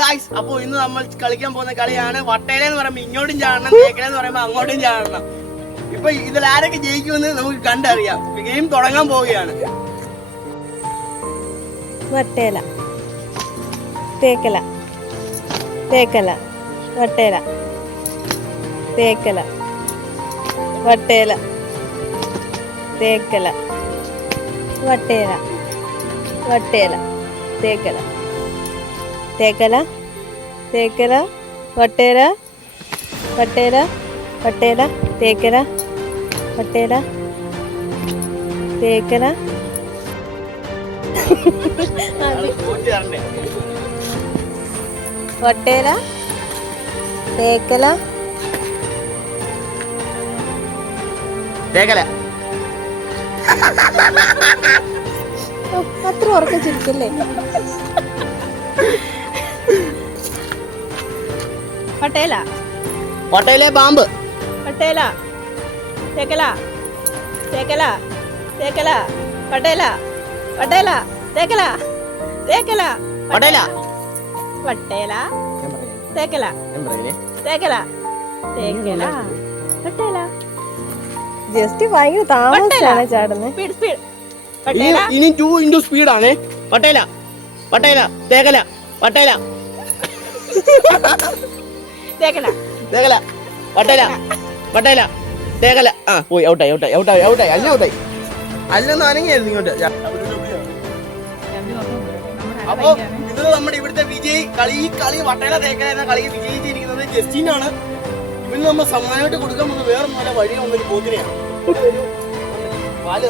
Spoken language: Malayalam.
ഗായ്സ്, അപ്പൊ ഇന്ന് നമ്മൾ കളിക്കാൻ പോകുന്ന കളിയാണ് വട്ടേല എന്ന് പറയുമ്പോ ഇങ്ങോട്ടും ചാടണം, തേക്കല എന്ന് പറയുമ്പോ അങ്ങോട്ടും ചാടണം. ഇപ്പൊ ഇതിൽ ആരൊക്കെ ജയിക്കുമെന്ന് നമുക്ക് കണ്ടറിയാം. ഗെയിം തുടങ്ങാൻ പോവുകയാണ്. വട്ടേല, തേക്കല, തേക്കല, വട്ടേല, തേക്കല, വട്ടേല, തേക്കല, വട്ടേല, വട്ടേല, തേക്കല, തേക്കല, തേക്കല, വട്ടേല, വട്ടേല, വട്ടേല, തേക്കല, വട്ടേല, തേക്കല. വട്ടേല, തേക്കല, തേക്കല. അത്ര ഉറക്കം ചിരിക്കല്ലേ. വട്ടേല, വട്ടയിലെ പാമ്പ്. വട്ടേല, തേക്കല, തേക്കല, തേക്കല, വട്ടേല, വട്ടേല, തേക്കല, തേക്കല, വട്ടയില. വട്ടേല, തേക്കല, തേക്കല, തേക്കല, വട്ടേല. ജസ്റ്റ് ഭയങ്കര താമസിച്ചാണ് ചാടുന്നത്. ഇനി 2 into സ്പീഡ് ആണ്. വട്ടയില, വട്ടയില, തേക്കല, വട്ടയില, തേക്കല, തേക്കല, വട്ടയില, വട്ടയില, തേക്കല. ആ പോയി, ഔട്ടായി, ഔട്ടായി, ഔട്ടായി, ഔട്ടായി. അല്ല ഔട്ടായി, അല്ലെന്ന് അനങ്ങിയായിരുന്നു ഇങ്ങോട്ട്. അപ്പൊ ഇത് നമ്മുടെ ഇവിടുത്തെ വിജയ് ഈ കളി വട്ടയില തേക്കല എന്ന കളി വിജയിച്ചിരിക്കുന്നത് ജസ്റ്റിനാണ്. ഇവന് നമ്മൾ സമ്മാനമായിട്ട് കൊടുക്കാൻ പോകുന്നത് വേറെ നല്ല വഴിയൊന്നൊരു പോത്തിനെയാണ്. പാല്